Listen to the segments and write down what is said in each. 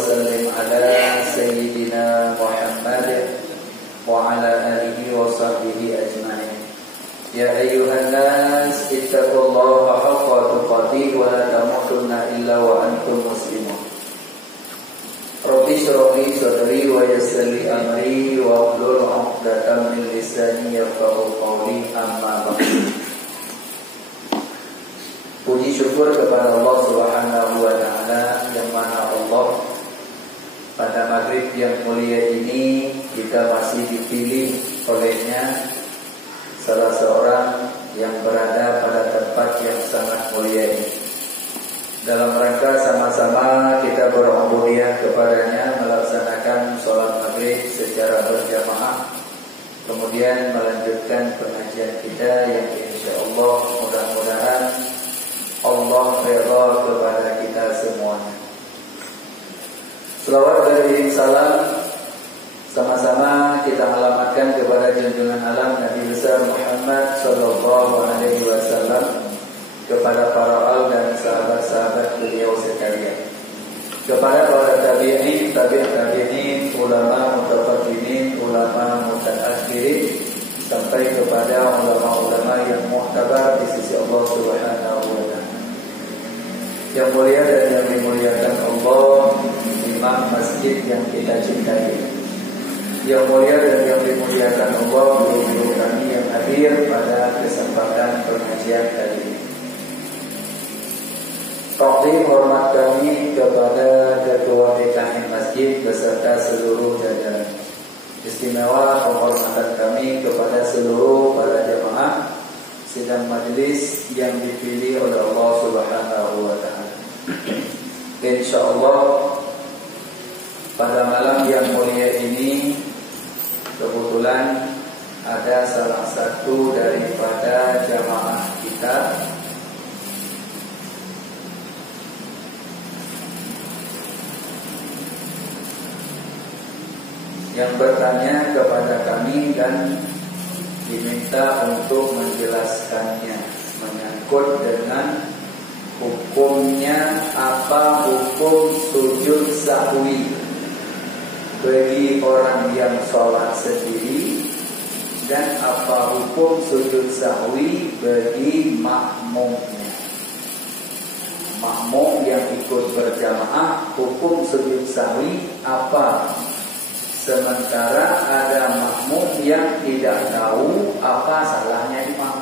sallim ala sayyidina Muhammad wa ala alihi wa sahbihi ajma'in. Ya ayyuhan nas ittaqullaha haqqa tuqatih wa la tamutunna illa wa antum muslimun. Rabbi shrah li sadri wa yassir li amri wa hlul 'uqdatam min lisani yafqahu qawli, amma ba'd. Puji syukur kepada Allah Subhanahu wa taala, yang mana Allah pada maghrib yang mulia ini kita masih dipilih olehnya salah seorang yang berada pada tempat yang sangat mulia ini, dalam rangka sama-sama kita berubudiyah kepadanya, melaksanakan sholat maghrib secara berjamaah, kemudian melanjutkan pengajian kita yang insya Allah mudah-mudahan Allah redha kepada kita semuanya. Selawat dan salam sama-sama kita alamatkan kepada junjungan alam Nabi besar Muhammad sallallahu alaihi wasallam, kepada para al dan sahabat-sahabat beliau sekalian, kepada para tabi'in, tabi'in, ulama mutaqaddimin, ulama mutaakhirin, sampai kepada ulama-ulama yang mu'tabar di sisi Allah Subhanahu wa taala. Yang mulia dan yang dimuliakan Allah, imam masjid yang kita cintai. Yang mulia dan yang dimuliakan Allah, guru-guru kami yang hadir pada kesempatan pengajian kali ini. Takdim hormat kami kepada Ketua DKM Masjid beserta seluruh jajaran. Istimewa penghormatan kami kepada seluruh para jemaah sidang majelis yang dipilih oleh Allah Subhanahu wa taala. Insyaallah pada malam yang mulia ini kebetulan ada salah satu daripada jamaah kita yang bertanya kepada kami dan diminta untuk menjelaskannya menyangkut dengan hukumnya, apa hukum sujud sahwi bagi orang yang sholat sendiri, dan apa hukum sujud sahwi bagi makmumnya. Makmum yang ikut berjamaah, hukum sujud sahwi apa? Sementara ada makmum yang tidak tahu apa salahnya imam.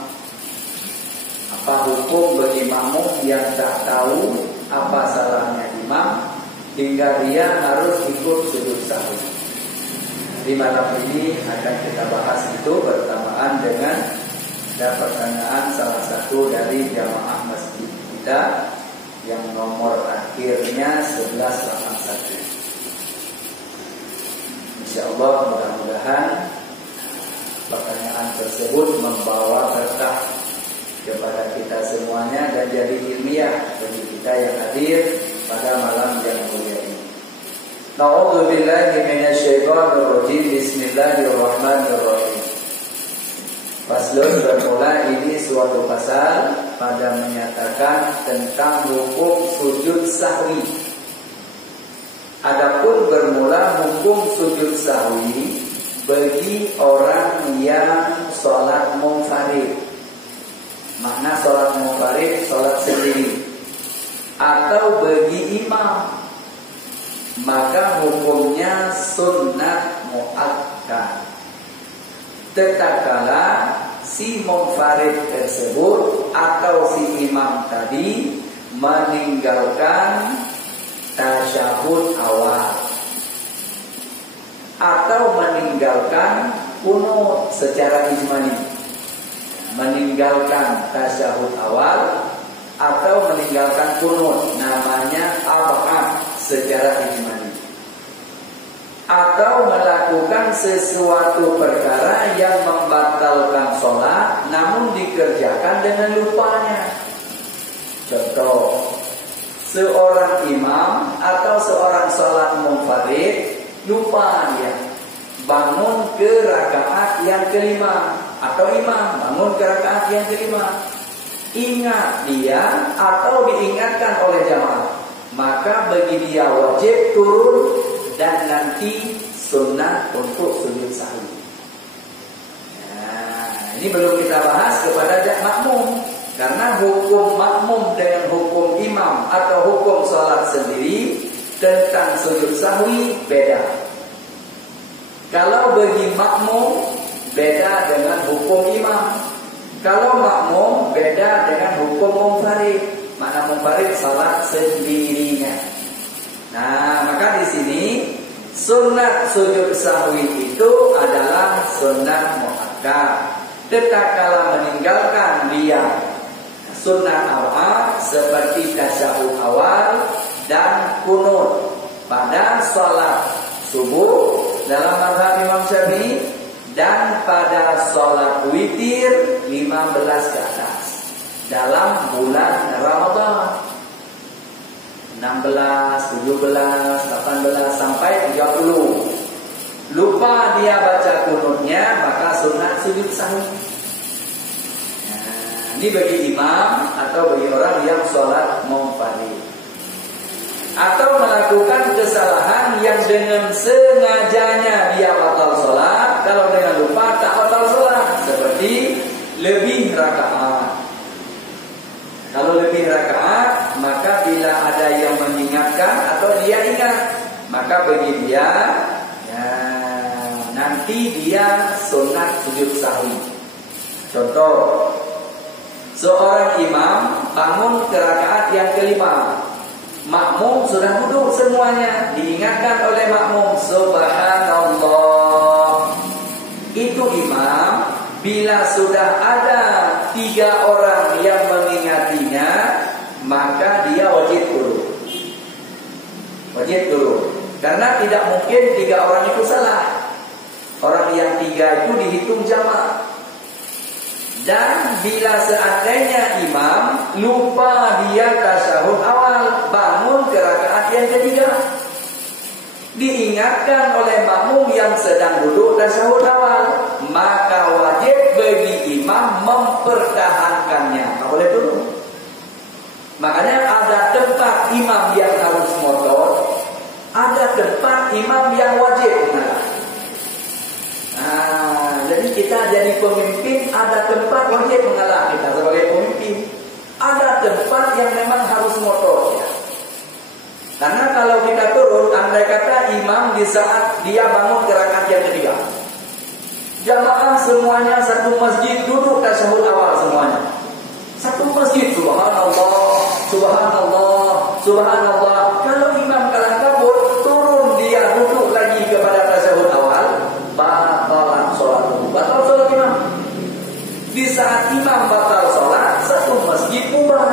Apa hukum bagi makmum yang tak tahu apa salahnya imam hingga dia harus ikut sujud sahwi? Di malam ini akan kita bahas itu bersamaan dengan pertanyaan salah satu dari jamaah masjid kita yang nomor akhirnya 1181. InsyaAllah mudah-mudahan pertanyaan tersebut membawa berkah kepada kita semuanya dan jadi ilmiah bagi kita yang hadir pada malam yang mulia ini. Na'udzubillahi minasyaitonirrajim. Bismillahirrahmanirrahim. Faslun, bermula ini suatu pasal pada menyatakan tentang hukum sujud sahwi. Adapun bermula hukum sujud sahwi bagi orang yang sholat munfarid. Makna sholat munfarid, sholat sendiri, atau bagi imam, maka hukumnya sunnat muakkad. Tatkala si munfarid tersebut atau si imam tadi meninggalkan tasyahud awal atau meninggalkan qunut secara ijmali, meninggalkan tasyahud awal atau meninggalkan qunut, namanya ab'ad secara ijmali, atau melakukan sesuatu perkara yang membatalkan sholat namun dikerjakan dengan lupanya. Contoh, seorang imam atau seorang sholat munfarid lupa dia bangun ke rakaat yang kelima, atau imam bangun ke rakaat yang kelima, ingat dia atau diingatkan oleh jamaah, maka bagi dia wajib turun dan nanti sunnah untuk sujud sahwi. Nah, ini belum kita bahas kepada makmum, karena hukum makmum dengan hukum imam atau hukum salat sendiri tentang sujud sahwi beda. Kalau bagi makmum beda dengan hukum imam. Kalau makmum beda dengan hukum munfarid. Makna munfarid salat sendirinya. Nah, maka di sini sunat sujud sahwi itu adalah sunat muakkad. Tatkala meninggalkan dia sunat awal seperti tasyahud awal dan kunut pada salat subuh dalam mazhab Imam Syafi'i dan pada salat witir 15 ke atas dalam bulan Ramadan 16, 17, 18 sampai 30. Lupa dia baca kunutnya, maka sunat sujud sahwi. Nah, ini bagi imam atau bagi orang yang sholat munfarid. Atau melakukan kesalahan yang dengan sengajanya dia batal sholat, kalau dengan lupa tak batal sholat. Seperti lebih rakaat. Kalau lebih rakaat, maka bila ada yang mengingatkan atau dia ingat, maka bagi dia ya, nanti dia sunat sujud sahwi. Contoh, seorang imam bangun ke rakaat yang kelima, makmum sudah duduk semuanya, diingatkan oleh makmum subhanallah. Itu imam bila sudah ada 3 orang yang mengingatinya, maka dia wajib turun. Wajib turun. Karena tidak mungkin 3 orang itu salah. Orang yang 3 itu dihitung jamak. Dan bila seandainya imam lupa dia tasyahud awal, bangun ke rakaat yang ketiga, diingatkan oleh makmum yang sedang duduk tasyahud awal, maka wajib bagi imam mempertahankannya. Tak boleh turun. Makanya ada tempat imam yang harus motor, ada tempat imam yang wajib mengalah. Nah, jadi kita jadi pemimpin, ada tempat wajib mengalah kita sebagai pemimpin. Ada tempat yang memang harus motor ya. Karena kalau kita turun, andai kata imam di saat dia bangun ke rakaat yang ketiga, jamaah semuanya satu masjid duduk tasyahud awal semuanya. Satu masjid, subhanallah, subhanallah, subhanallah. Kalau imam kalah kabut, turun dia duduk lagi kepada tasyahud awal, batal sholat. Batal sholat imam. Di saat imam batal sholat, satu masjid bubar.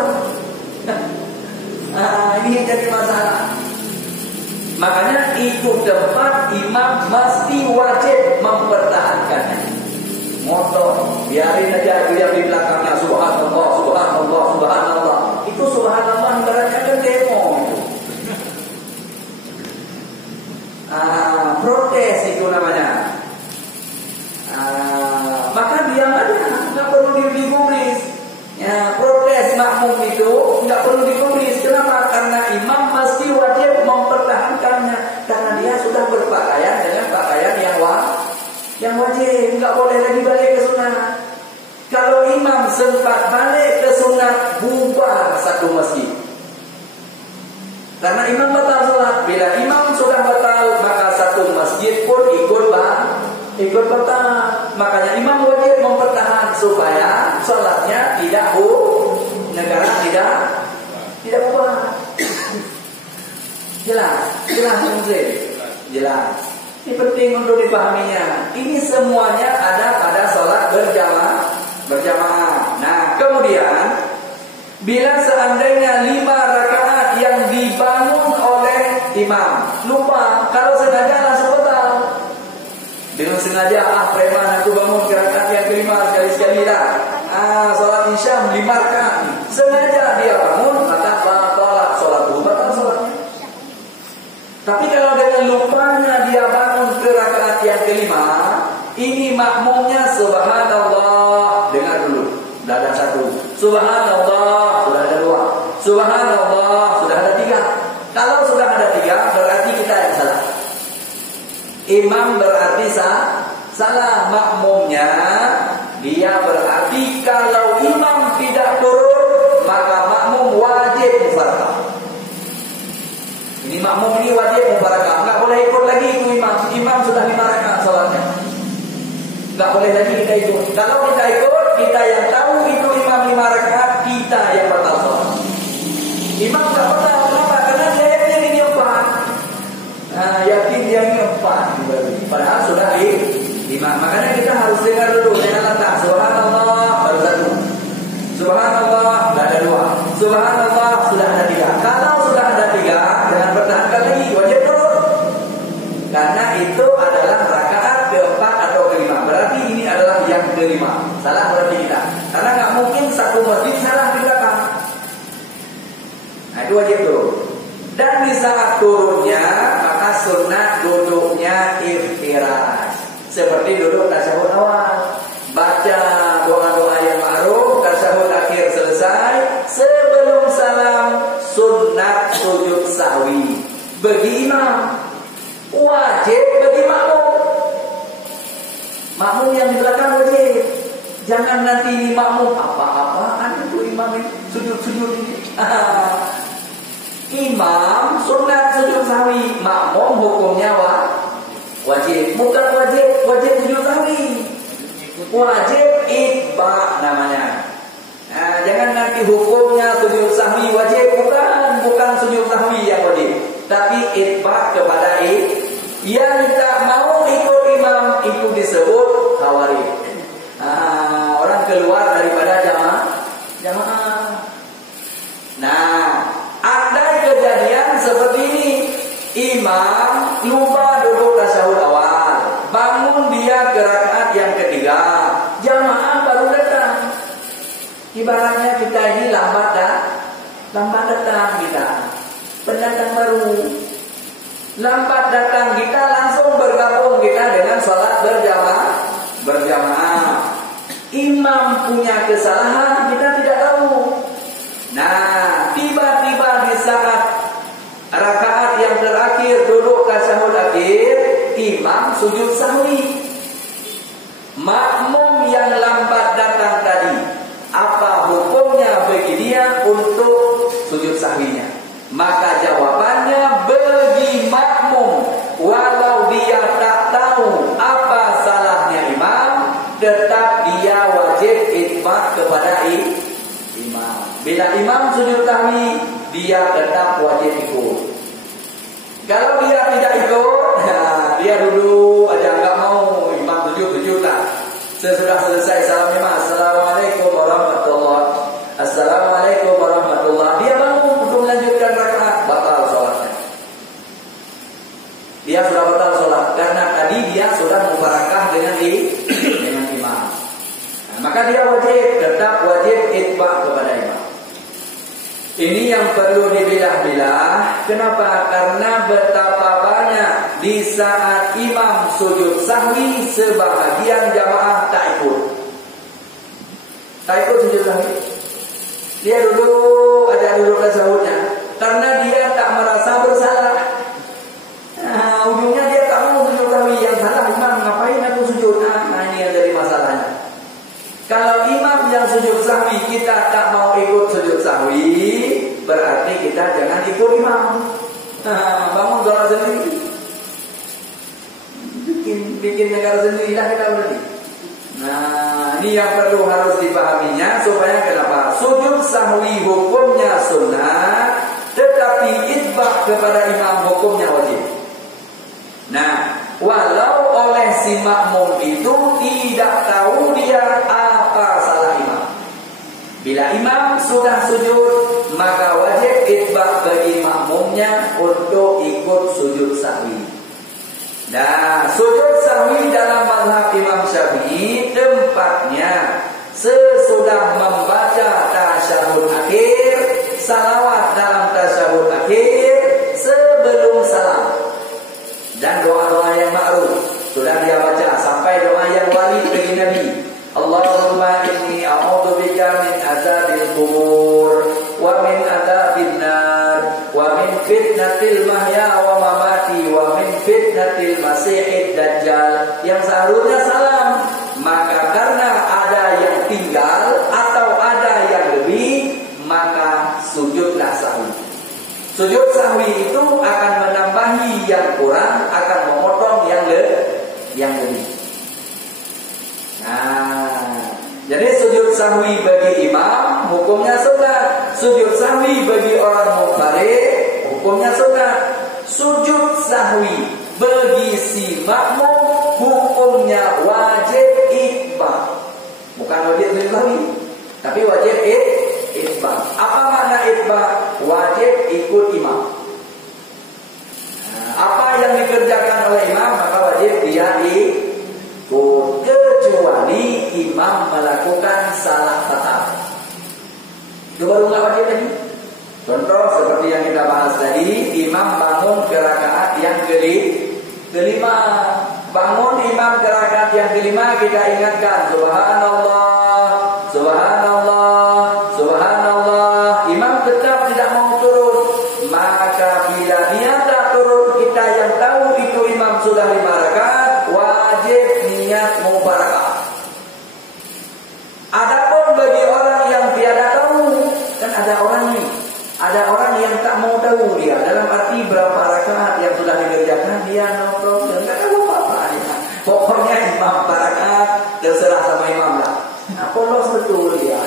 Ini yang jadi masalah. Makanya itu tempat imam mesti wajib mempertahankannya. Motor, biarin aja dia di belakangnya subhanallah, subhanallah, subhanallah. Itu subhanallah ibaratnya kan demo. Protes itu namanya. Maka diam aja, nggak perlu digubris. Ya, protes makmum itu nggak perlu digubris. Kenapa? Karena imam mesti wajib mempertahankannya. Karena dia sudah berpakaian dengan pakaian yang wajib, nggak boleh lagi balik ke sunnah. Kalau imam sempat balik ke sunnah, bubar satu masjid. Karena imam batal sholat. Bila imam sudah batal, maka satu masjid pun ikut batal. Makanya imam wajib mempertahan supaya sholatnya tidak negara tidak ubah. Jelas muslim. Jelas. Ini penting untuk dipahaminya. Ini semuanya ada pada sholat berjamaah. Nah, kemudian bila seandainya 5 rakaat yang dibangun oleh imam lupa, kalau sengaja langsung batal. Dengan sengaja, preman aku bangun ke rakaat yang kelima sekali-sekali dah. Sholat isya 5 rakaat. Sengaja dia bangun, maka batal sholat sholatnya. Tapi kalau dengan lupanya dia bangun ke rakaat yang kelima, ini makmumnya subhanallah. Dengar dulu, sudah ada 1. Subhanallah, sudah ada 2. Subhanallah, sudah ada 3. imam berarti salah, makmumnya dia berarti kalau imam tidak turun maka makmum wajib mufarakah. Ini makmum ini wajib mufarakah, nggak boleh ikut lagi itu imam. Imam sudah 5 rakaat salatnya, nggak boleh lagi kita ikut. Kalau kita ikut, kita yang tahu itu imam 5 rakaat, kita yang batal salat. Imam nggak batal, kenapa? Karena dia yakin ini 4. Yakin dia ini 4. Padahal sudah 5. Makanya kita harus dengar dulu, jangan lantas subhanallah baru 1, subhanallah sudah ada 2, subhanallah sudah ada 3. Kalau sudah ada 3, jangan bertahankan lagi, wajib turun. Karena itu adalah rakaat keempat atau kelima. Berarti ini adalah yang kelima. Salah berarti kita. Karena nggak mungkin satu masjid salah di belakang. Nah itu wajib turun. Dan di saat turunnya maka sunnah duduknya iftirash. Seperti duduk tasyahud awal, baca doa-doa yang ma'ruf, tasyahud akhir selesai, sebelum salam sunnat sujud sahwi bagi imam, wajib bagi makmum. Makmum yang di belakang wajib. Jangan nanti makmum apa-apaan itu imam ini sujud-sujud ini. Imam sunnat sujud sahwi, makmum hukumnya wajib. Bukan wajib sujud sahwi. Wajib itba namanya. Jangan nanti hukumnya sujud sahwi wajib, bukan sujud sahwi yang wajib, tapi itba kepada yang tak mau ikut imam itu disebut khawarij. Orang keluar daripada jamaah. Nah, ada kejadian seperti ini. Imam lupa duduk tasyahud awal, bangun dia ke rakaat yang ketiga, jamaah baru datang. Ibaratnya kita ini lambat datang kita, pendatang baru. Lambat datang kita langsung bergabung kita dengan sholat berjamaah. Imam punya kesalahan kita tidak tahu. Nah, tiba-tiba di saat rakaat yang terakhir duduk tasyahud akhir, imam sujud sahwi. Makmum yang lambat datang tadi, apa hukumnya bagi dia untuk sujud sahwinya? Maka jawabannya bagi makmum, walau dia tak tahu apa salahnya imam, tetap dia wajib itba kepada imam. Bila imam sujud sahwi, dia tetap wajib ikut. Kalau dia tidak ikut, dia duduk aja, nggak mau imam sujud lah. Sesudah selesai salam imam, assalamualaikum warahmatullahi, assalamualaikum warahmatullahi, dia bangun untuk melanjutkan rakaat, batal sholatnya. Dia sudah batal sholat karena tadi dia sudah mufarakah dengan imam. Maka dia tetap wajib itba kepada imam. Ini yang perlu dibilah-bilah. Kenapa? Karena betapa banyak di saat imam sujud sahwi, sebahagian jamaah tak ikut sujud sahwi. Dia duduk tasyahudnya karena dia tak merasa bersalah. Ujungnya dia tak mau sujud sahwi. Yang salah imam, ngapain aku sujud? Nah ini yang jadi masalahnya. Kalau imam yang sujud sahwi kita tak mau ikut sujud sahwi, berarti kita jangan ikut imam. Bangun sholat sendiri, bikin negara sendirilah kita berarti. Nah, ini yang perlu harus dipahaminya supaya kenapa sujud sahwi hukumnya sunnah, tetapi itba kepada imam hukumnya wajib. Nah, walau oleh si makmum itu tidak tahu dia apa salah imam. Bila imam sudah sujud, maka wajib itba bagi makmumnya untuk ikut sujud sahwi. Nah, sujud sahwi dalam mazhab Imam Syafi'i tempatnya sesudah membaca tasyahud akhir, salawat dalam tasyahud akhir, sebelum salam, dan doa-doa yang ma'ruf sudah dia baca sampai doa yang walid bagi Nabi. Allahumma inni a'udzubika min azabil kubur wa min adzabin nar wa min fitnatil mahya wa mamati wa min fitnatil masiihid seharusnya salam. Maka karena ada yang tinggal atau ada yang lebih, maka sujudlah sahwi. Sujud sahwi itu akan menambahi yang kurang, akan memotong yang lebih. Nah, jadi sujud sahwi bagi imam hukumnya sunat. Sujud sahwi bagi orang munfarid hukumnya sunat. Sujud sahwi bagi si makmum hukumnya wajib itbaq. Bukan wajib sujud sahwi, tapi wajib itbaq. Apa makna itbaq? Wajib ikut imam. Nah, apa yang dikerjakan oleh imam maka wajib dia ikut, kecuali imam melakukan salah fatal. Itu baru nggak wajib lagi. Contoh seperti yang kita bahas tadi, imam bangun ke rakaat yang kelima. Bangun imam ke rakaat yang kelima, kita ingatkan subhanallah, subhanallah, subhanallah. Imam tetap tidak mau turun. Maka bila dia tak turun, kita yang tahu itu imam sudah 5 rakaat, wajib niat mubarakah. Adapun bagi orang yang tiada tahu, kan ada orang yang tak mau tahu dia, dalam arti berapa rakaat yang sudah dikerjakan dia no problem, tak tahu apa-apa dia. Pokoknya imam rakaat terserah sama imam lah. Nah, polos betul dia.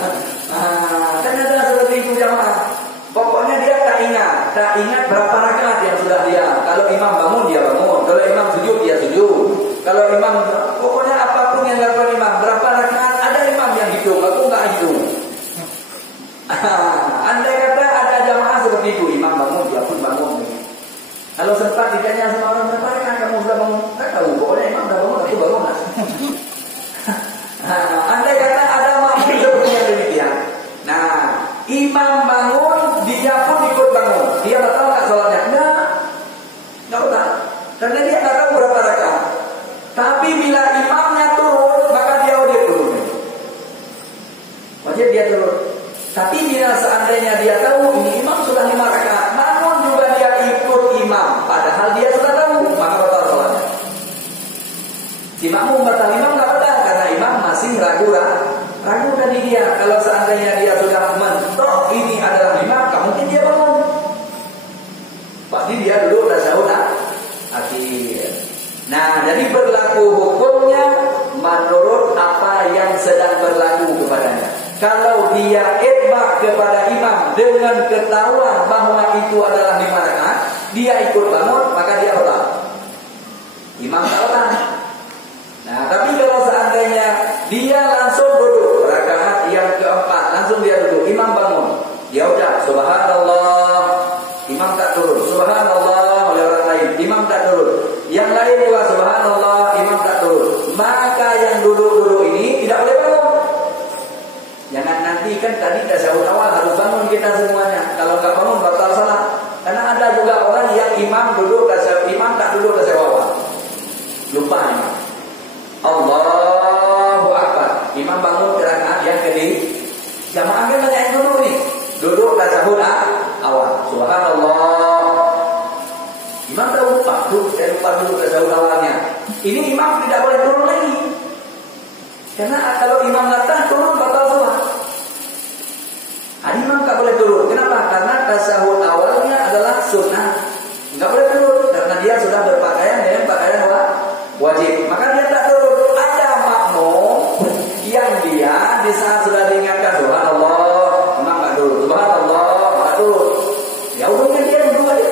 Kan ada seperti itu jamaah. Pokoknya dia tak ingat berapa rakaat yang sudah dia. Kalau imam bangun dia bangun, kalau imam sujud dia sujud. Kalau imam, pokoknya apapun yang dilakukan imam, berapa rakaat ada imam yang hitung, aku enggak hitung. Andai kata ada jamaah seperti itu, imam bangun, dia pun bangun. Kalau sempat ditanya sama orang berapa rakaat kamu sudah bangun, tak tahu. Pokoknya imam sudah bangun, aku bangun lah. Andai kata ada makmum seperti yang demikian. Nah, imam bangun, dia pun ikut bangun. Dia tak tahu tak sholatnya? Enggak tahu. Karena dia tak tahu berapa rakaat. Tapi bila imamnya turun, maka dia wajib turun. Wajib dia turun. Tapi bila seandainya dia tahu ini imam sudah 5 rakaat, namun juga dia ikut imam, padahal dia sudah tahu, maka batal sholatnya. Si makmum batal, imam nggak batal karena imam masih ragu tadi dia. Kalau seandainya dia sudah mentok ini adalah imam, tak mungkin dia bangun. Pasti dia dulu tasyahud akhir. Nah, jadi berlaku hukumnya menurut apa yang sedang berlaku kepadanya. Kalau dia itbaq kepada imam dengan ketahuan bahwa itu adalah 5 rakaat, dia ikut bangun, maka dia batal. Imam tak batal. Nah, tapi kalau seandainya dia langsung duduk rakaat yang keempat, langsung dia duduk, imam bangun, dia ucap subhanallah, imam tak turun, subhanallah oleh orang lain, imam tak turun, yang lain juga subhanallah, imam tak turun, maka yang duduk-duduk ini tidak boleh bangun. Jangan nanti kan tadi tasyahud awal harus bangun kita semuanya. Kalau nggak bangun batal salat. Karena ada juga orang yang imam duduk tasyahud, imam tak duduk tasyahud awal. Lupa imam. Allahu Akbar. Imam bangun ke rakaat yang kedua. Jamaah kan banyak yang duduk nih. Duduk tasyahud awal. Subhanallah. Imam tak lupa duduk tasyahud awalnya. Ini imam tidak boleh turun lagi. Karena kalau imam latah turun batal sholat. Imam tak boleh turun. Kenapa? Karena tasyahud awalnya adalah sunnah. Enggak boleh turun karena dia sudah berpakaian dengan pakaian wajib. Maka dia tak turun. Ada makmum yang dia di saat sudah diingatkan subhanallah, imam tak turun. Subhanallah, tak turun. Ya udah dia duduk aja.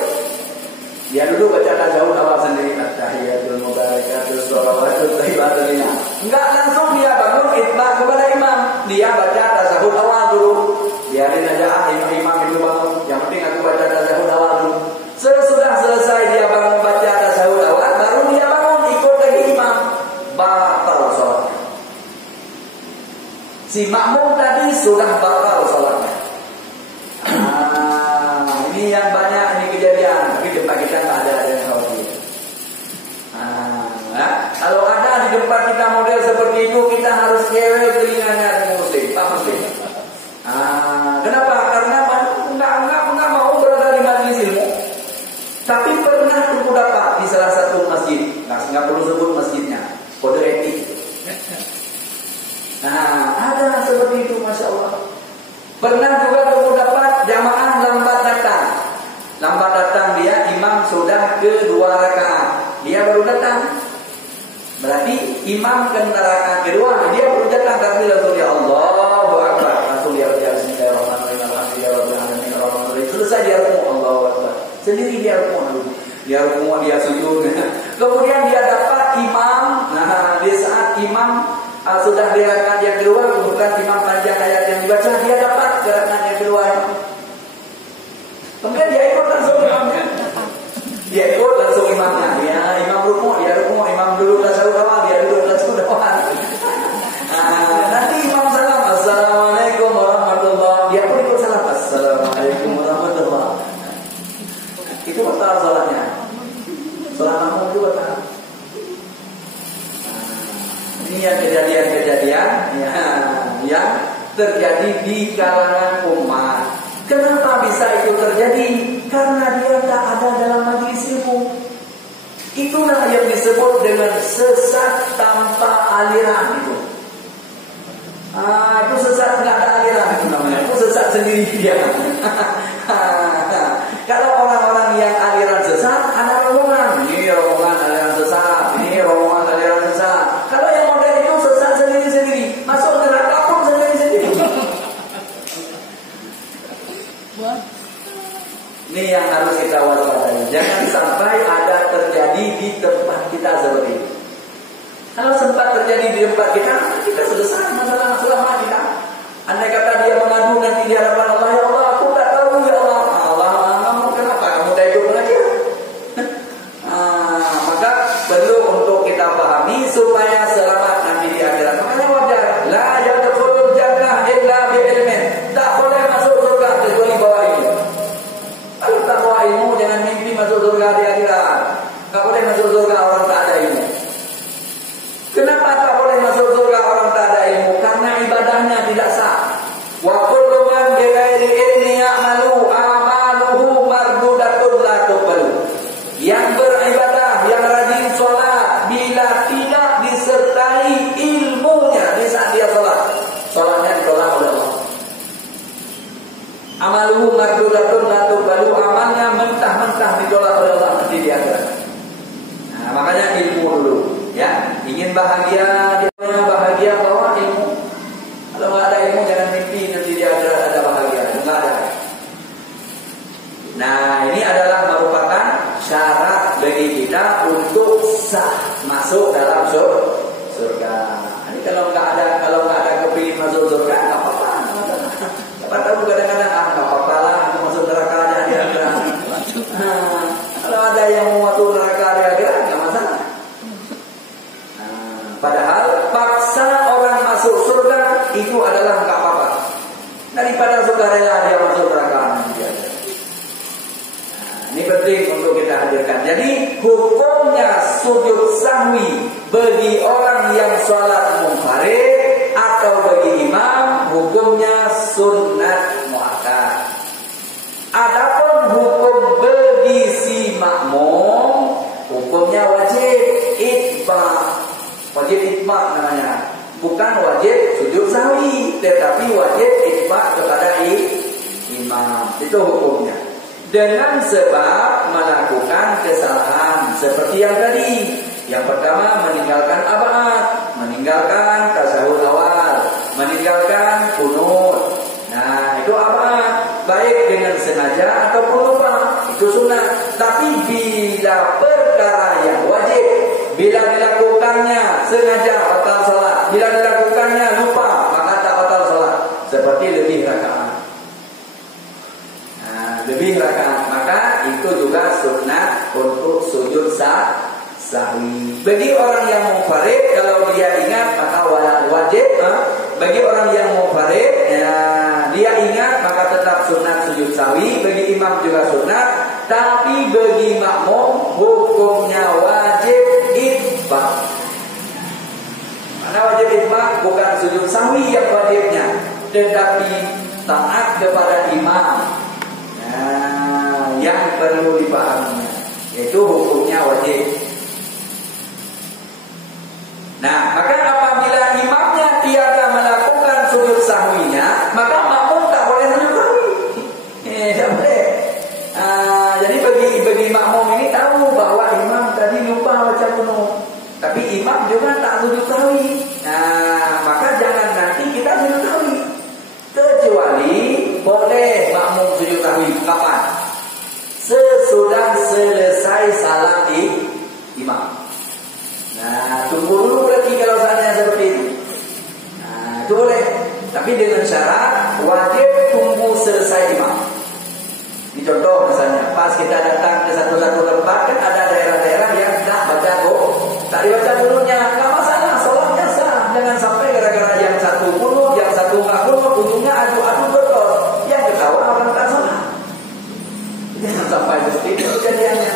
Dia duduk baca tasyahud awal sendiri. At-tahiyatul mubarakatuh shalawatul thayyibatul. Enggak langsung dia bangun itbaq kepada imam. Dia baca tasyahud awal dulu. Biarin aja imam itu bangun. Yang penting aku baca tasyahud awal dulu. Sesudah selesai dia bangun baca tasyahud awal, baru dia bangun ikut lagi imam. Batal sholatnya. Si makmum tadi sudah batal sholatnya. Ini yang banyak ini kejadian. Tapi tempat kita tak ada yang khawatir. Kalau ada di tempat kita model seperti itu, kita harus kewel telinganya dengan muslim, Pak Muslim. Kenapa? Karena enggak mau berada di majelis ilmu. Tapi pernah aku dapat di salah satu masjid. Enggak perlu sebut masjidnya. Kode seperti itu, Masya Allah. Pernah juga kamu dapat jamaah lambat datang. Lambat datang dia, imam sudah kedua rakaat, dia baru datang. Berarti imam kena rakaat kedua, dia baru datang. Tapi langsung ya Allahu Akbar, langsung dia Bismillahirrahmanirrahim. Selesai dia rukuk, Allahu Akbar. Sendiri dia rukuk dulu. Dia rukuk, dia sujud. Kemudian dia dapat imam. Nah, di saat imam sudah di rakaat yang kedua, bukan imam panjang ayat yang dibaca, dia dapat ke rakaat yang kedua. Kemudian dia ikut langsung imamnya. Dia ikut langsung imamnya. Ya, imam rukuk, dia rukuk, imam duduk tasawuf awal, dia duduk tasawuf awal. Nanti imam salam, Assalamualaikum warahmatullahi. Dia pun ikut salam, Assalamualaikum warahmatullahi. Itu batal salatnya. Salat makmum itu batal. Ini yang kejadian-kejadian yang terjadi di kalangan umat. Kenapa bisa itu terjadi? Karena dia tak ada dalam majelis ilmu. Itulah yang disebut dengan sesat tanpa aliran itu. Itu sesat nggak ada aliran itu namanya. Itu sesat sendiri dia. Kalau orang-orang yang aliran sesat, ada rombongan. Ini rombongan aliran sesat. Ini rombongan aliran sesat. Kalau yang model itu sesat sendiri-sendiri, masuk neraka pun sendiri-sendiri. Ini yang harus kita waspadai. Jangan sampai ada terjadi di tempat kita seperti itu. Kalau sempat terjadi di tempat kita, kita selesai masalah selama kita. Andai kata dia mengadu nanti di hadapan Allah, ya Allah, aku tak tahu ya Allah. Allah, kenapa kamu tak ikut pengajian? Maka perlu untuk kita pahami supaya selamat nanti di akhirat. Makanya wajar, la yadkhulul jannah illa bi ilmin. Tak boleh masuk surga kecuali bawa ilmu. Kalau tak bawa ilmu, jangan mimpi masuk surga di akhirat. Tak boleh masuk surga orang tak ada ilmu. Kenapa tak boleh masuk surga orang tak ada ilmu? Karena ibadahnya tidak sah. Wa kullu man bi ghairi ilmi ya'malu amaluhu mardudatun la tuqbalu. Yang beribadah, yang rajin salat, bila tidak disertai ilmunya di saat dia salat, salatnya ditolak oleh Allah. Amaluhu mardudatun la tuqbalu, amalnya mentah-mentah ditolak oleh Allah nanti di akhirat. Nah, makanya ilmu dulu. Ya, ingin bahagia, dia bahagia bawa ilmu. Kalau nggak ada ilmu jangan mimpi nanti dia ada bahagia. Nggak ada. Nah, ini adalah merupakan syarat bagi kita untuk sah masuk dalam surga. Ini kalau nggak ada kepingin masuk surga, nggak apa-apa. Siapa tahu kadang-kadang nggak apa-apa lah, aku masuk neraka aja dia. Kalau ada yang mau masuk neraka dia nggak masalah. Padahal paksa orang masuk surga itu adalah nggak apa-apa. Daripada sukarela dia masuk neraka. Ini penting untuk kita hadirkan. Jadi hukumnya sujud sahwi bagi orang yang sholat munfarid atau bagi imam, hukumnya sunnat muakkad. Adapun hukum bagi si makmum, hukumnya wajib itba. Wajib itba namanya. Bukan wajib sujud sahwi, tetapi wajib itba kepada imam. Itu hukumnya. Dengan sebab melakukan kesalahan seperti yang tadi. Yang pertama meninggalkan abad, meninggalkan tasawuf awal, meninggalkan kunut. Nah, itu abad, baik dengan sengaja ataupun lupa, itu sunnah. Tapi bila perkara yang wajib, bila dilakukannya sengaja batal salat, bila dilakukannya lupa maka tak batal salat. Seperti lebih rakaat. Lebih rakaat, maka itu juga sunat untuk sujud sahwi. Bagi orang yang munfarid, kalau dia ingat maka wajib. Bagi orang yang munfarid, dia ingat maka tetap sunat sujud sahwi. Bagi imam juga sunat. Tapi bagi makmum hukumnya wajib itba. Karena wajib itba bukan sujud sahwi yang wajibnya, tetapi taat kepada imam. Yang perlu dipahami, yaitu hukumnya wajib. Nah, maka apabila imamnya tiada melakukan sujud sahwi Tapi dengan syarat wajib tunggu selesai imam. Di contoh misalnya, pas kita datang ke satu tempat kan ada daerah-daerah yang tak baca tak dibaca dulunya, nggak masalah, sholatnya sah. Jangan sampai gara-gara yang satu kunut, yang satu nggak kunut, ujungnya adu-adu betul. Yang ketawa orang tak sholat. Jangan sampai seperti itu kejadiannya.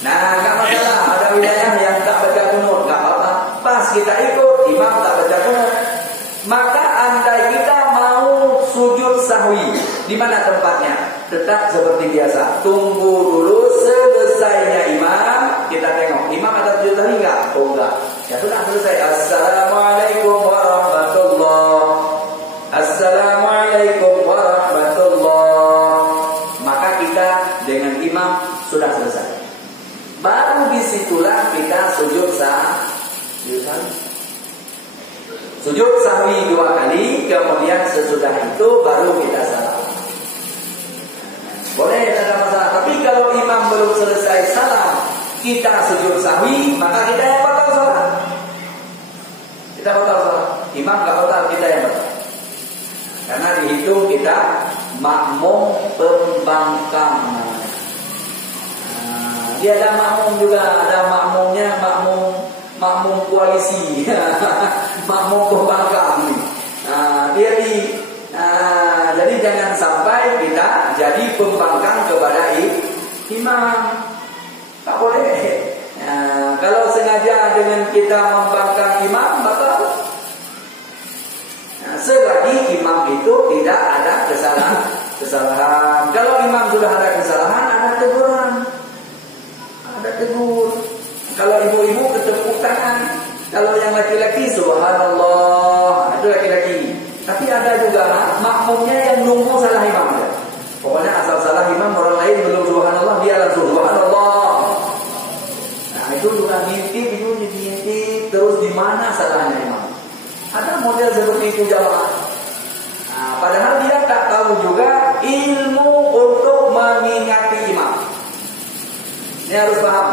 Nah, nggak masalah. Ada wilayah yang tak baca kunut, nggak apa-apa. Pas kita ikut, imam tak baca kunut. Maka andai kita mau sujud sahwi, di mana tempatnya? Tetap seperti biasa. Tunggu dulu selesainya imam, kita tengok. Imam ada sujud sahwi enggak? Oh enggak. Ya sudah selesai. Assalamualaikum warahmatullahi. Assalamualaikum warahmatullahi. Maka kita dengan imam sudah selesai. Baru disitulah kita sujud sahwi. Sujud sahwi 2 kali, kemudian sesudah itu baru kita salam. Boleh, tidak ada masalah. Tapi kalau imam belum selesai salam, kita sujud sahwi, maka kita yang batal salat. Kita batal salat. Imam nggak batal, kita yang batal. Karena dihitung kita makmum pembangkang. Dia ada makmum juga, ada makmumnya makmum koalisi, makmum pembangkang. Jadi jangan sampai kita jadi pembangkang kepada imam. Tak boleh. Kalau sengaja dengan kita membangkang imam, maka selagi imam itu tidak ada kesalahan. Kalau imam sudah ada kesalahan, ada teguran. Ada tegur. Kalau ibu-ibu ketepuk tangan. Kalau yang laki-laki subhanallah, itu laki-laki. Tapi ada juga makmumnya yang nunggu salah imam. Pokoknya asal salah imam, orang lain belum subhanallah, dia langsung subhanallah. Nah itu juga ngintip, terus di mana salahnya imam. Ada model seperti itu jamaah. Nah, padahal dia tak tahu juga ilmu untuk mengingati imam. Ini harus paham.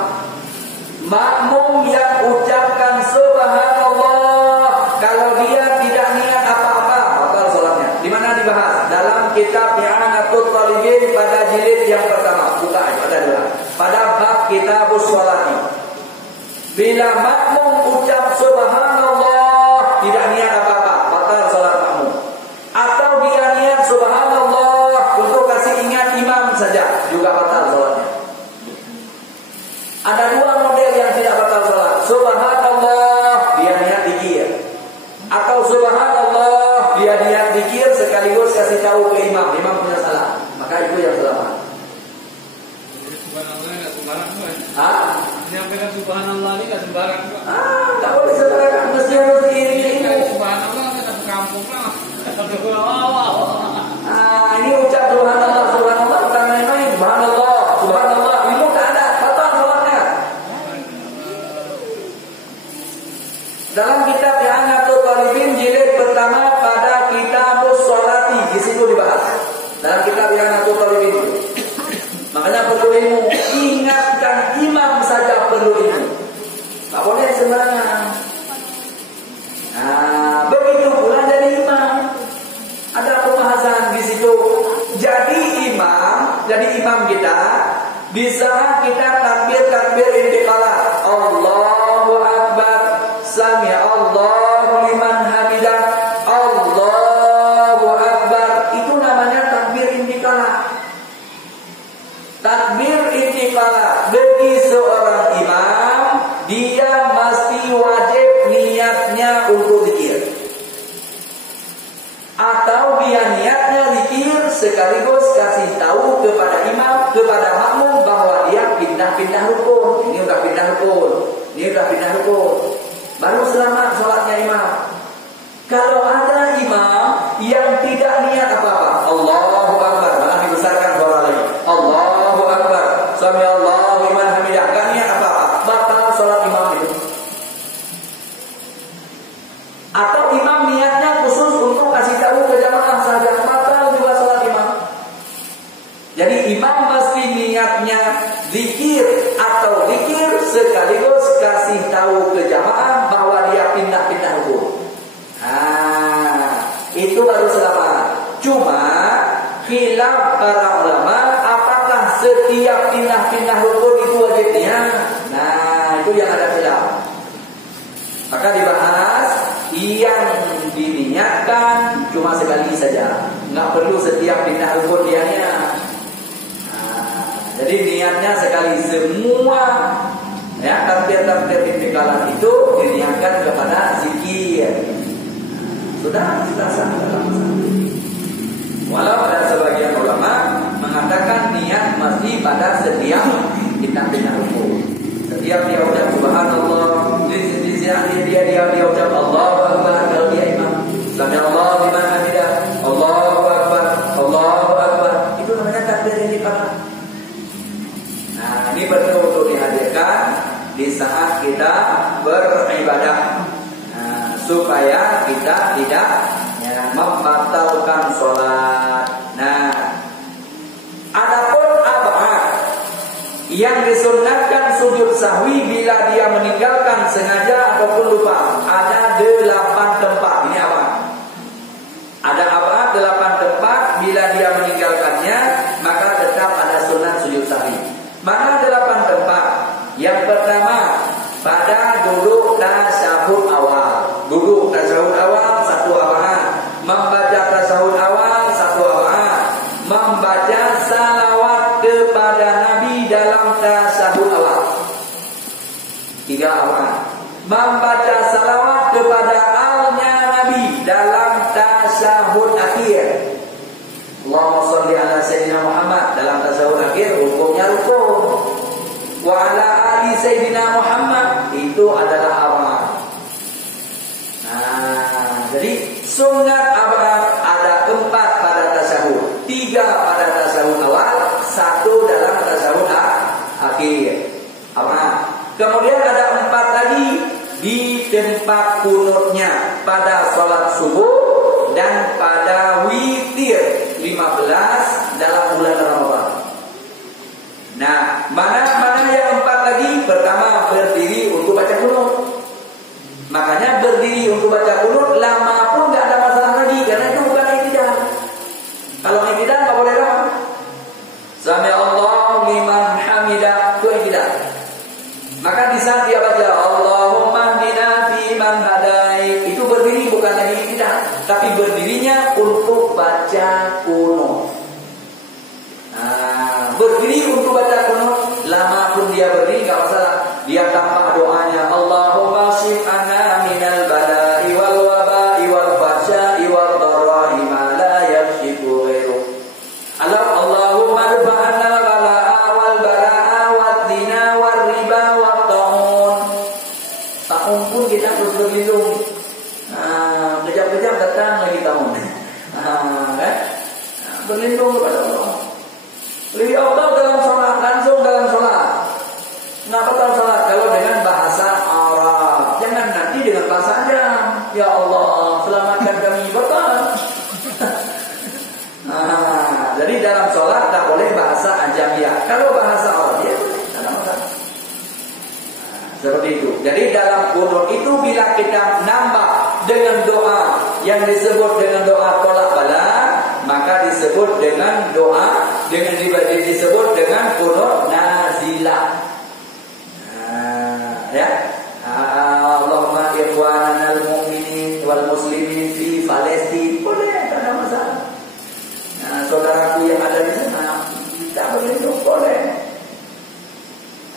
Makmum yang ucapkan subhanallah, kalau dia tidak niat apa-apa, batal sholatnya. Di mana dibahas? Dalam kitab I'anatul Talibin pada jilid yang pertama. Buka ada 2. Pada bab kitabus sholati. Bila makmum ucap subhanallah, tidak niat apa-apa, batal sholat makmum. Atau dia niat subhanallah untuk kasih ingat imam saja, juga batal sholatnya. Ada 2 model yang tidak batal sholat. Subhanallah, dia niat zikir. Atau subhanallah, dia niat zikir sekaligus kasih tahu ke imam. Imam punya salah. Maka itu yang selamat. Subhanallah enggak sembarang tuh. Menyampaikan subhanallah ini enggak sembarang tuh. Tak boleh sembarangan, mesti harus diiringi. Subhanallah kan satu kampung lah. Ini ucap subhanallah bukan main-main. Subhanallah, itu tak ada, batal sholatnya. Dalam kitab I'anatul Talibin jilid pertama pada kitabus sholati, di situ dibahas. Dalam kitab I'anatul Talibin. Makanya perlu ilmu. Ingatkan imam saja perlu ilmu. Tak boleh sembarangan. Begitu pula jadi imam. Ada pembahasan di situ. Jadi imam kita bisa kita takbir intiqalah. Allahu Akbar, sami Allahu liman hamidah, Allahu Akbar. Itu namanya takbir intiqalah. Takbir intiqalah bagi seorang imam, dia mesti wajib niatnya untuk zikir. Atau dia niatnya zikir sekaligus kasih tahu kepada imam, kepada makmum bahwa dia pindah-pindah rukun. Ini udah pindah rukun. Baru selamat sholatnya imam. Kalau ada imam yang tidak niat apa-apa, Allahu Akbar, malah dibesarkan suara lagi. Allahu Akbar, sami Allahu liman hamidah, gak niat apa-apa, batal sholat imam itu. Atau imam niatnya khusus untuk kasih tahu ke jamaah saja, batal juga sholat imam. Jadi imam mesti niatnya zikir atau zikir sekaligus kasih tahu ke jamaah bahwa dia pindah-pindah rukun. berselamat. Cuma khilaf para ulama, apakah setiap pindah-pindah rukun itu wajibnya? Nah, itu yang ada khilaf. Maka dibahas yang diniatkan cuma sekali saja, nggak perlu setiap pindah rukun dianya. Jadi niatnya sekali semua, ya, takbir-takbir intikalan itu diniatkan kepada zikir. Sudah sah dalam masalah. Walau ada sebagian ulama mengatakan niat mesti pada setiap pindah-pindah rukun. Setiap dia ucap subhanallah, dia ucap Allahu Akbar kalau dia imam. Sami'allahu liman hamidah, Allahu Akbar, Allahu Akbar. Itu namanya takbir intikalan. Nah, ini perlu untuk dihadirkan di saat kita beribadah, supaya kita tidak membatalkan sholat. Nah, adapun ab'ad yang disunatkan sujud sahwi bila dia meninggalkan sengaja ataupun lupa, ada 8 tempat. Ini apa? Ada ab'ad 8 tempat. Bila dia meninggalkannya, maka tetap ada sunat sujud sahwi. Mana 8 tempat? Yang pertama, pada duduk tasyahud awal. Duduk tasyahud awal, satu ab'ad. Membaca tasyahud awal, satu ab'ad. Membaca salawat kepada Nabi dalam tasyahud awal, 3 ab'ad. Membaca salawat kepada alnya Nabi dalam tasyahud akhir. Allahumma sholli ala sayyidina Muhammad dalam tasyahud akhir, hukumnya rukun. Wa ala ali sayyidina Muhammad, itu adalah ab'ad. Nah, jadi sunat ab'ad ada 4 pada tasyahud, 3 pada tasyahud awal, 1 dalam tasyahud akhir. Ab'ad. Kemudian ada 4 lagi di tempat kunutnya pada sholat subuh dan pada witir 15 dalam bulan Ramadan. Nah, mana yang 4 lagi? Pertama, berdiri untuk baca kunut. Makanya berdiri untuk baca kunut lama pun nggak ada masalah lagi, karena itu bukan iktidal. Kalau iktidal nggak boleh lama. Sami Allahu liman hamidah, itu iktidal. Maka di saat dia baca Allahumma hdina fi man hadait, itu berdiri bukan lagi iktidal, tapi berdirinya untuk baca kunut. Nah, berdiri untuk baca kunut, lama pun dia berdiri nggak masalah. Dia tambah doanya Allahumma shif anna minal bala'i wal waba'i wal fahsya'i wal dharra'i ma la yakshifu ghairuh. Allahumma rfa'anna al bala'a wal bala'a wad dina wal riba wat ta'un. Ta'un pun kita harus berlindung. Kejap-kejap datang lagi ta'un. Berlindung kepada Allah. Lebih Allah dalam sholat, langsung dalam sholat. Kenapa dalam sholat? Kalau dengan bahasa Arab, jangan nanti dengan bahasa Ajam. Ya Allah, selamatkan kami, betul. Jadi dalam sholat tak boleh bahasa Ajamiyah. Kalau bahasa Arab, ya ada masalah. Seperti itu. Jadi dalam kunut itu bila kita nambah dengan doa yang disebut dengan doa tolak bala, maka disebut dengan doa disebut dengan kunut nazilah. Ya, Allahumma ikhwanana al-mu'minin wal muslimin fi Palestina, boleh, tak ada masalah. Nah, saudaraku yang ada di sana tak berlindung, boleh.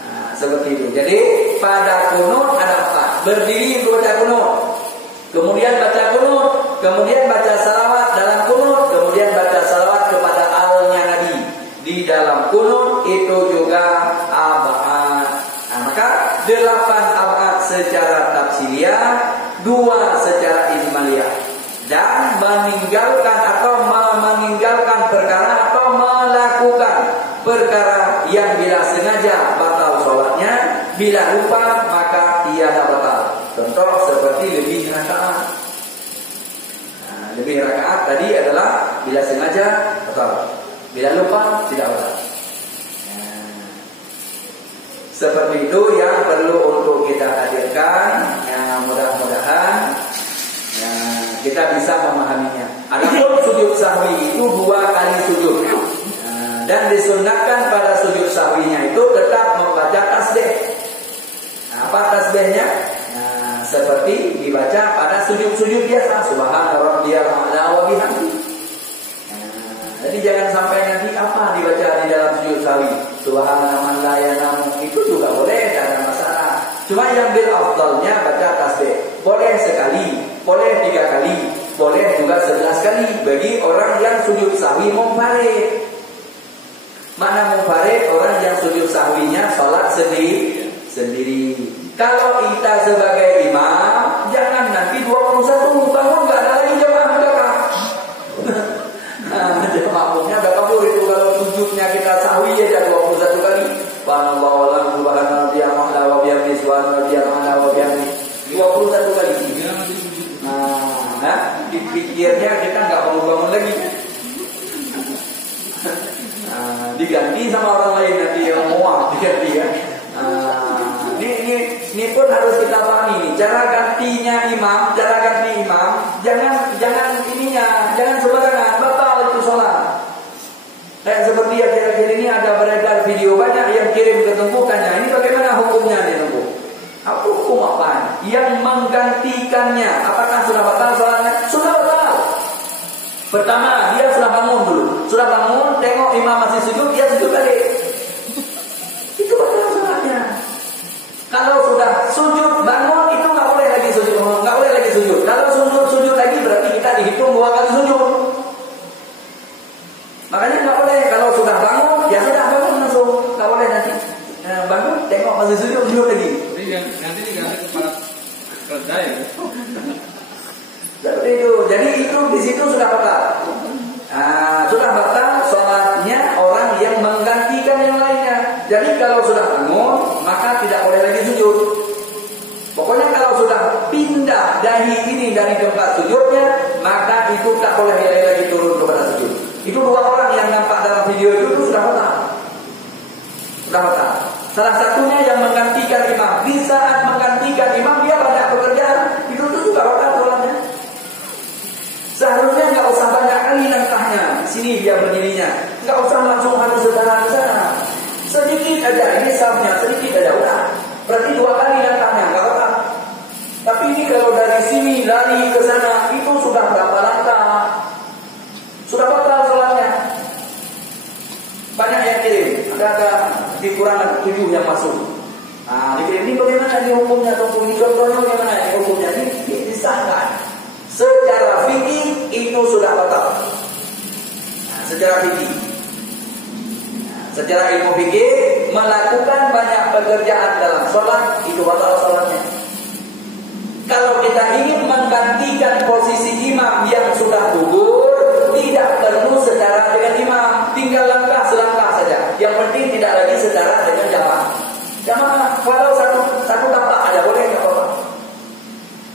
Nah, seperti itu. Jadi pada kunut ada 4. Berdiri untuk baca kunut, kemudian baca kunut, kemudian baca salawat dalam kunut, kemudian baca salawat kepada alnya Nabi di dalam kunut, itu juga ab'ad. Nah, maka 8 ab'ad secara tafsiliyah, 2 secara ijmaliyah. Dan meninggalkan perkara atau melakukan perkara yang bila sengaja batal sholatnya, bila lupa maka tiada batal. Contoh seperti lebih rakaat. Nah, lebih rakaat tadi adalah bila sengaja batal, bila lupa tidak batal. Seperti itu yang perlu untuk kita hadirkan. Mudah-mudahan kita bisa memahaminya. Adapun sujud sahwi itu 2 kali sujud. Dan disunnahkan pada sujud sahwinya itu tetap membaca tasbih. Apa tasbihnya? Seperti dibaca pada sujud-sujud biasa, subhana rabbiyal a'la wa bihamdihi. Jadi jangan sampai nanti apa dibaca di dalam sujud sahwi, subhana man la yanamu, itu juga boleh, tak ada masalah. Cuma yang bil afdalnya baca tasbih. Boleh sekali, boleh 3 kali, boleh juga 11 kali bagi orang yang sujud sahwi munfarid. Mana munfarid? Orang yang sujud sahwinya salat sendiri. Kalau kita sebagai imam, jangan nanti 21 bangun nggak ada lagi jamaah belakang. Jamaahnya udah kabur itu kalau sujudnya kita sahwi aja 21 kali. Subhanallah walhamdulillah subhanallah bihamdihi wa bihamdihi subhanallah wa bihamdihi 21 kali. Dipikirnya kita nggak bangun lagi. Diganti sama orang lain nanti yang muak diganti ya. Ini pun harus kita pahami nih, cara ganti imam, jangan sembarangan, batal itu sholat. Kayak seperti akhir-akhir ini ada beredar video banyak yang kirim ke Tengku tanya, ini bagaimana hukumnya nih Tengku? Hukum apa? Yang menggantikannya, apakah sudah batal sholatnya? Sudah batal. Pertama, dia sudah bangun dulu, tengok imam masih sujud, dia sujud balik. Itu batal sholatnya. Kalau sudah sujud bangun itu nggak boleh lagi sujud. Kalau sujud lagi berarti kita dihitung 2 kali sujud. Makanya nggak boleh kalau sudah bangun ya sudah bangun langsung, nggak boleh nanti bangun tengok masih sujud lagi. Nanti diganti kepala kerja ya. Seperti itu. Jadi itu di situ sudah batal. Sudah batal sholatnya orang yang menggantikan yang lainnya. Jadi kalau sudah bangun maka tidak boleh lagi sujud. Pokoknya kalau sudah pindah dari tempat sujudnya, maka itu tak boleh lagi turun kepada sujud. Itu 2 orang yang nampak dalam video itu sudah batal. Salah satunya yang menggantikan imam. Di saat menggantikan imam dia banyak pekerjaan, itu juga batal sholatnya. Seharusnya nggak usah banyak kali langkahnya. Sini dia berdirinya, nggak usah langsung harus sebelah ke sana. Sedikit aja, ini sahnya sedikit aja udah. Berarti 2 kali langkahnya nggak apa-apa. Tapi ini kalau dari sini lari ke sana itu sudah berapa langkah? Sudah batal sholatnya. Banyak yang kirim, ada dikurangan 7 yang masuk. Dikirim ini bagaimana ini hukumnya? Contohnya bagaimana ini hukumnya? Ini disahkan. Secara fikih itu sudah batal. Secara fikih. Secara ilmu fikih melakukan banyak pekerjaan dalam sholat itu batal sholatnya. Kalau kita ingin menggantikan posisi imam yang sudah gugur, tidak perlu secara dengan imam, tinggal langkah selangkah saja. Yang penting tidak lagi secara dengan jamaah. Walau satu tapak aja boleh, nggak apa-apa.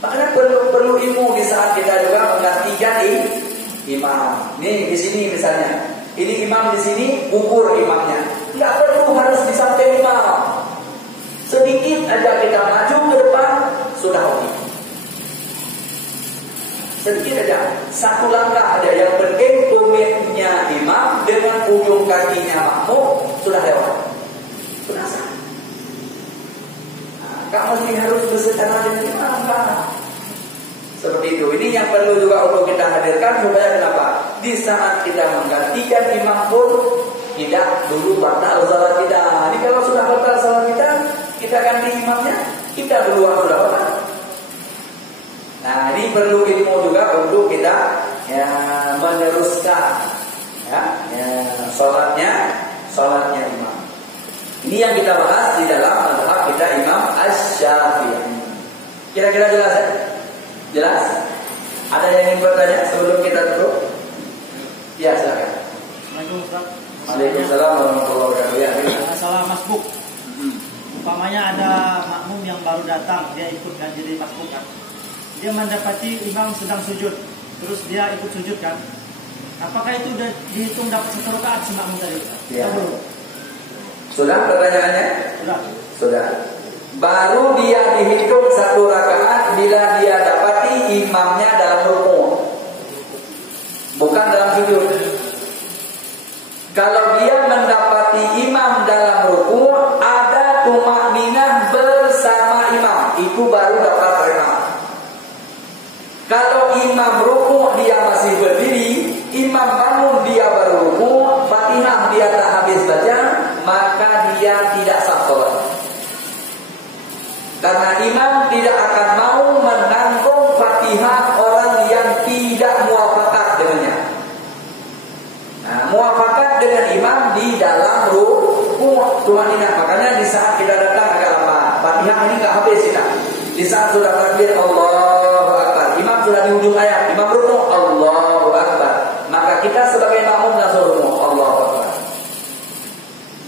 Makanya perlu ilmu di saat kita juga menggantikan imam. Nih di sini misalnya, ini imam di sini gugur imamnya, nggak perlu harus di samping imam. Sedikit aja kita maju ke depan sudah oke. Sedikit aja, 1 langkah aja. Yang penting tumitnya imam dengan ujung kakinya makmum sudah lewat. Sudah sah. Kamu mesti harus bersecara dengan imam. Seperti itu. Ini yang perlu juga untuk kita hadirkan supaya kenapa? Di saat kita menggantikan imam pun tidak dulu batal salat kita. Jadi kalau sudah batal salat kita ganti imamnya, kita duluan sudah batal. Nah, ini perlu ilmu juga untuk kita meneruskan sholatnya imam. Ini yang kita bahas di dalam mazhab kita Imam Asy-Syafi'i. Kira-kira jelas ya? Jelas? Ada yang ingin bertanya sebelum kita tutup? Ya, silakan. Assalamualaikum Ustaz. Waalaikumsalam warahmatullahi wabarakatuh. Masalah masbuk. Umpamanya ada makmum yang baru datang, dia ikut jadi masbuk kan. Dia mendapati imam sedang sujud, terus dia ikut sujud kan? Apakah itu sudah dihitung dapat 1 rakaat si makmum tadi? Ya. Sudah pertanyaannya? Sudah. Baru dia dihitung 1 rakaat bila dia dapati imamnya dalam rukuk. bukan dalam sujud. Kalau dia mendapati imam dalam ruku, ada tumakninah bersama imam, itu baru dapat rakaat. Kalau imam ruku dia masih berdiri, imam bangun dia baru ruku, Fatihah dia tak habis baca, maka dia tidak sah salat. Karena imam tidak akan mau menanggung Fatihah orang yang tidak muafakat dengannya. Nah, muafakat dengan imam di dalam ruku tumakninah. Makanya di saat kita datang agak lama, Fatihah ini enggak habis kita. Di saat sudah takbir Allahu Akbar, imam sudah di ujung ayat, imam ruku Allahu Akbar, maka kita sebagai makmum langsung ruku Allahu Akbar.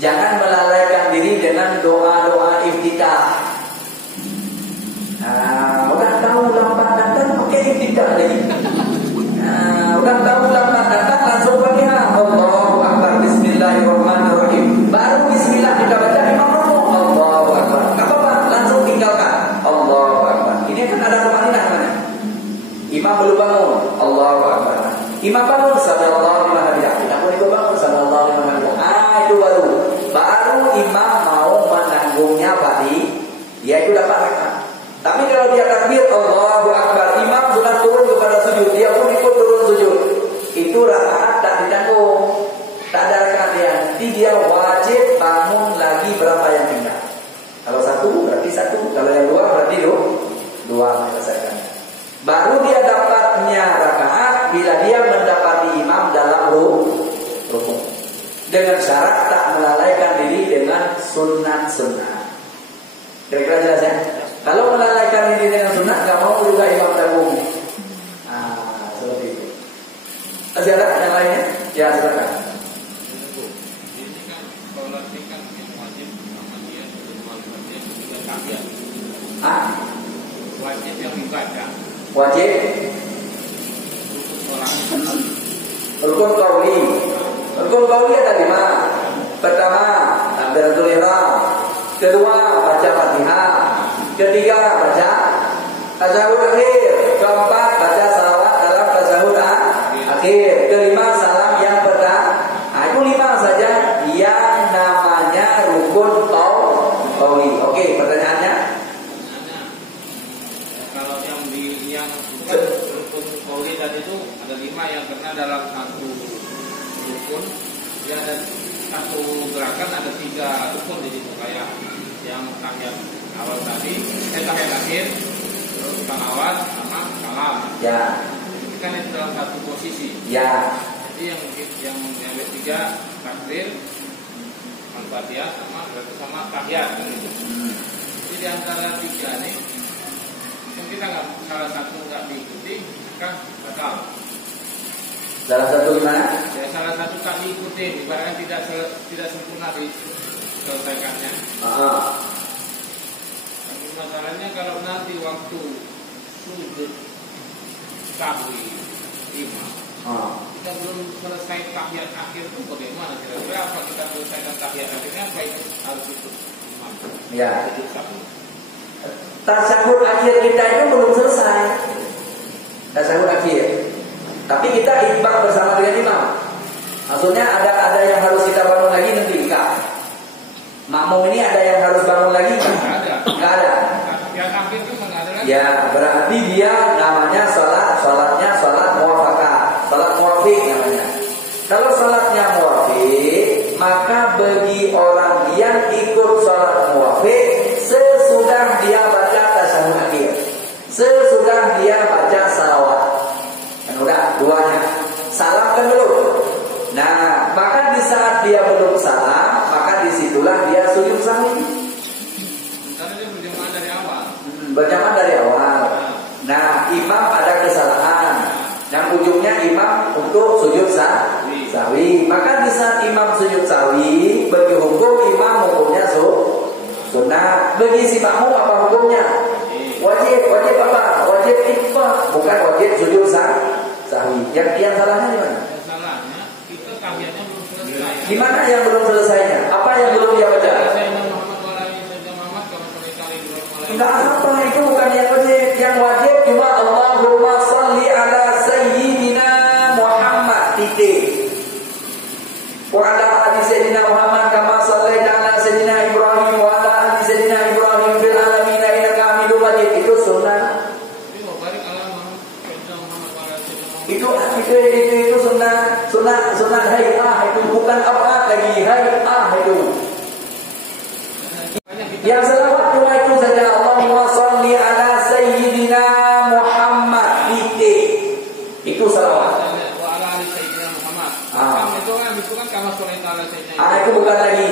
Jangan melalaikan diri dengan doa-doa iftitah. Nah, udah tahu lambat datang pakai iftitah lagi. Nah, udah tahu lambat datang langsung Fatihah Allahu Akbar, Bismillahirrahmanirrahim. Baru Bismillah kita baca imam ruku Allahu Akbar. Enggak apa-apa, langsung tinggalkan Allahu Akbar. Ini kan ada tumakninah namanya. Imam belum bangun Allahu Akbar. Imam bangun sallallahu liman hamidah. Kita pun ikut bangun sallallahu liman hamidah. Itu baru imam mau menanggungnya tadi, yaitu dapat rakaat. Tapi kalau dia takbir Allahu Akbar, imam sudah turun kepada sujud, dia pun ikut turun sujud, itu rakaat tak ditanggung, tak ada rakaat dia. Nanti dia wajib bangun lagi berapa yang tinggal. Kalau satu berarti satu, kalau yang dua berarti dua selesaikan. Baru dia dapatnya rakaat bila dia mendapati imam dalam ruku. Dengan syarat tak melalaikan diri dengan sunat-sunat. Kira-kira jelas ya? Kalau melalaikan diri dengan sunat, gak mau juga imam tanggung. Seperti itu. Masih ada yang lainnya? Ya, silakan. Ini kan sholat ini kan yang wajib sama dia juga tahiyat. Wajib yang dibaca. Wajib. Rukun qauli. Rukun qauli ada 5. Pertama, takbiratul ihram. Kedua, baca Fatihah. Ketiga, baca tasyahud akhir. Keempat, baca salawat dalam tasyahud akhir. Kelima, salam yang pertama. Itu 5 saja yang namanya rukun qauli. Oke, pertanyaannya? Kalau yang bukan rukun qauli tadi itu ada 5 yang karena dalam satu rukun dia ada satu gerakan, ada 3 rukun di situ, kayak yang tahiyat awal tadi, tahiyat akhir, terus salawat sama salam. Ya. Ini kan itu dalam satu posisi. Ya. Jadi yang 3 takbir, al-fatihah sama tahiyat. Jadi di antara 3 nih, yang kita salah satu nggak diikuti, kan batal. Salah satu gimana? Ya, salah satu tak diikuti, ibaratnya tidak sempurna diselesaikannya. Tapi masalahnya kalau nanti waktu sujud sahwi imam, kita belum selesai tahiyat akhir itu bagaimana? Kira-kira apa kita selesaikan tahiyat akhirnya? Apa itu harus ikut imam? Ya. Sujud sahwi. Tasyahud akhir kita itu belum selesai. Tasyahud akhir. Tapi kita imbang bersama dengan imam. Maksudnya ada yang harus kita bangun lagi nanti enggak. Makmum ini ada yang harus bangun lagi enggak? Enggak ada. Yang akhir itu enggak ada lagi. Ya, berarti dia namanya salatnya salat muwafaqah, salat muwafiq namanya. Kalau salatnya muwafiq, maka bagi orang yang ikut salat muwafiq sesudah dia baca tasyahud akhir, sesudah dia baca salawat. Udah, 2-nya. Salam kan dulu. Nah, maka di saat dia belum salam, maka disitulah dia sujud sahwi. Karena dia berjamaah dari awal. Berjamaah dari awal. Nah, imam ada kesalahan. Yang ujungnya imam untuk sujud sahwi. Maka di saat imam sujud sahwi, bagi hukum imam hukumnya sunnah. Bagi si makmum apa hukumnya? Wajib apa? Wajib ikhfa, bukan wajib sujud sahwi. Yang salahnya di mana? Yang salahnya kita tahiyatnya belum selesai. Gimana yang belum selesainya? Apa yang belum dia baca? Enggak apa, itu bukan yang wajib. Yang wajib cuma Allahumma shalli ala sayyidina Muhammad titik. Wa ala ali sayyidina Muhammad kama shallaita ala sayyidina Ibrahim wa ala ali sayyidina Ibrahim fil alamin innaka Hamidum Majid. Itu sunnah. Itu sunnah hay'ah, itu bukan apa lagi, hay'ah itu. Yang selawat cuma itu saja. Allahumma sholli ala sayyidina Muhammad titik. Itu selawat. Wa ala ali sayyidina Muhammad. Itu kan kama shallaita ala sayyidina. Itu bukan lagi.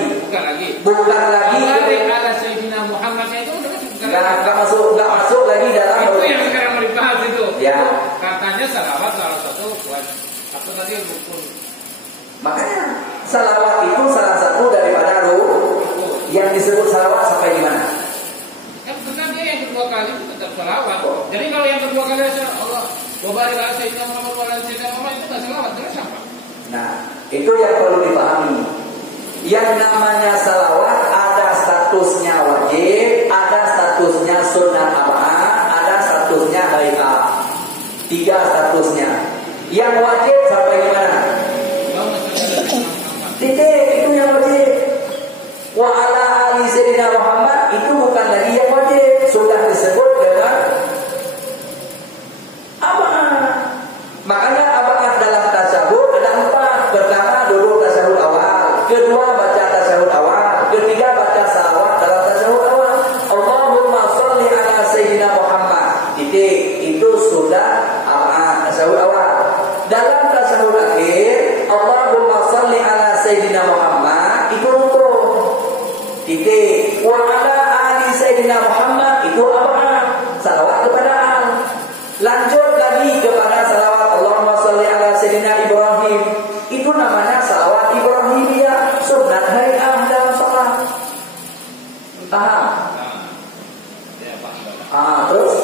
Bukan lagi. Ala sayyidina Muhammad itu enggak masuk lagi dalam. Itu yang sekarang mau dibahas itu. Ya. Katanya salawat salah satu apa tadi rukun. Makanya salawat itu salah satu daripada rukun. Yang disebut salawat sampai di mana? Kan sebenarnya yang kedua kali itu tetap salawat. Jadi kalau yang kedua kali Allah wa barik ala sayyidina Muhammad wa ala sayyidina Muhammad itu enggak salawat, terus apa? Nah, itu yang perlu dipahami. Yang namanya salawat ada statusnya wajib, ada statusnya sunnah abah, ada statusnya hay'ah. 3 statusnya. Yang wajib sampai di mana? Titik, itu yang wajib. Wa ala ali sayyidina Muhammad itu bukan lagi yang wajib, sudah disebut dengan apa? Makanya abad dalam tasyahud ada 4. Pertama duduk tasyahud awal, kedua baca tasyahud awal, ketiga baca salawat dalam tasyahud awal. Allahumma sholli ala sayyidina Muhammad. Titik, itu sudah tasyahud awal. Dalam tasyahud akhir, Allahumma sholli ala sayyidina Muhammad itu rukun. Titik. Wa ala ali sayyidina Muhammad itu apa? Salawat kepada al. Lanjut lagi kepada salawat Allahumma sholli ala sayyidina Ibrahim. Itu namanya salawat Ibrahimiyah, sunnah hay'ah dalam salat. Paham? Terus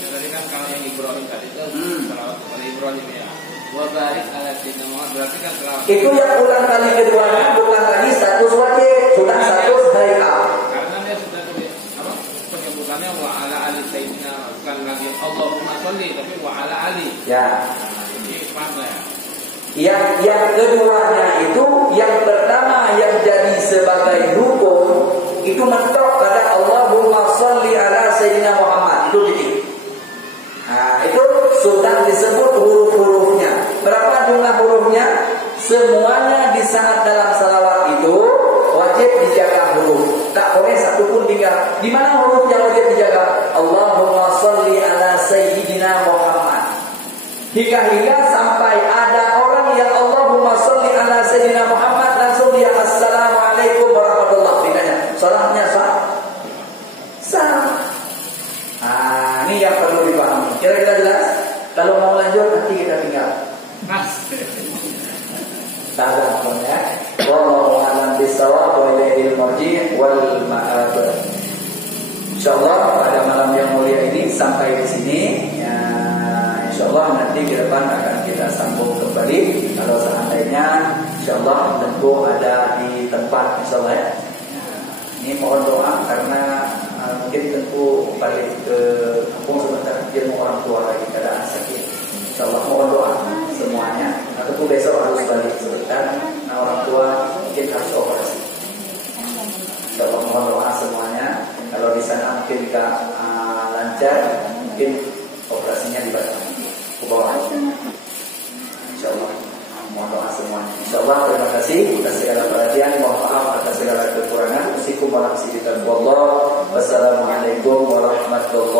Jadi kan kalau yang Ibrahim tadi itu salawat kepada Ibrahim ya. Wa barik ala sayyidina Muhammad berarti kan salawat. itu yang ulang kali keduanya bukan lagi status wajib, sudah status hay'ah. Karena dia sudah tulis apa? Penyebutannya wa ala ali sayyidina, bukan lagi Allahumma sholli tapi wa ala ali. Ya. Ini paham ya? Yang keduanya itu, yang pertama yang jadi sebagai rukun itu mentok pada Allahumma sholli ala sayyidina Muhammad, itu titik. Nah, itu sudah disebut huruf-hurufnya. Berapa jumlah hurufnya? Semuanya di saat dalam salawat itu wajib dijaga huruf. Tak boleh satu pun tinggal. Di mana huruf yang wajib dijaga? Allahumma sholli ala sayyidina Muhammad. Hingga sampai ada orang yang Allahumma sholli ala sayyidina Muhammad langsung dia assalamualaikum warahmatullahi wabarakatuh. Salatnya sah. Ini yang perlu dipahami. Kira-kira jelas? Kalau mau lanjut nanti kita tinggal. Tahan ya. Wallahu a'lam bishawab wa ilaihil marji' wal ma'ab. Insyaallah pada malam yang mulia ini sampai di sini ya. InsyaAllah nanti ke depan akan kita sambung kembali. Kalau seandainya InsyaAllah tentu ada di tempat InsyaAllah ya. Ini mohon doa karena mungkin tentu balik ke kampung sebentar ilmu orang tua lagi keadaan sakit. InsyaAllah mohon doa semuanya. Nah, tentu besok harus balik sebentar. Nah, orang tua mungkin harus operasi. InsyaAllah mohon doa semuanya. Kalau di sana mungkin tidak lancar, mungkin operasinya dibatalkan. Bawah. InsyaAllah mohon doa semuanya. InsyaAllah terima kasih atas segala perhatian. Mohon maaf atas segala kekurangan. Wassalamualaikum warahmatullahi wabarakatuh.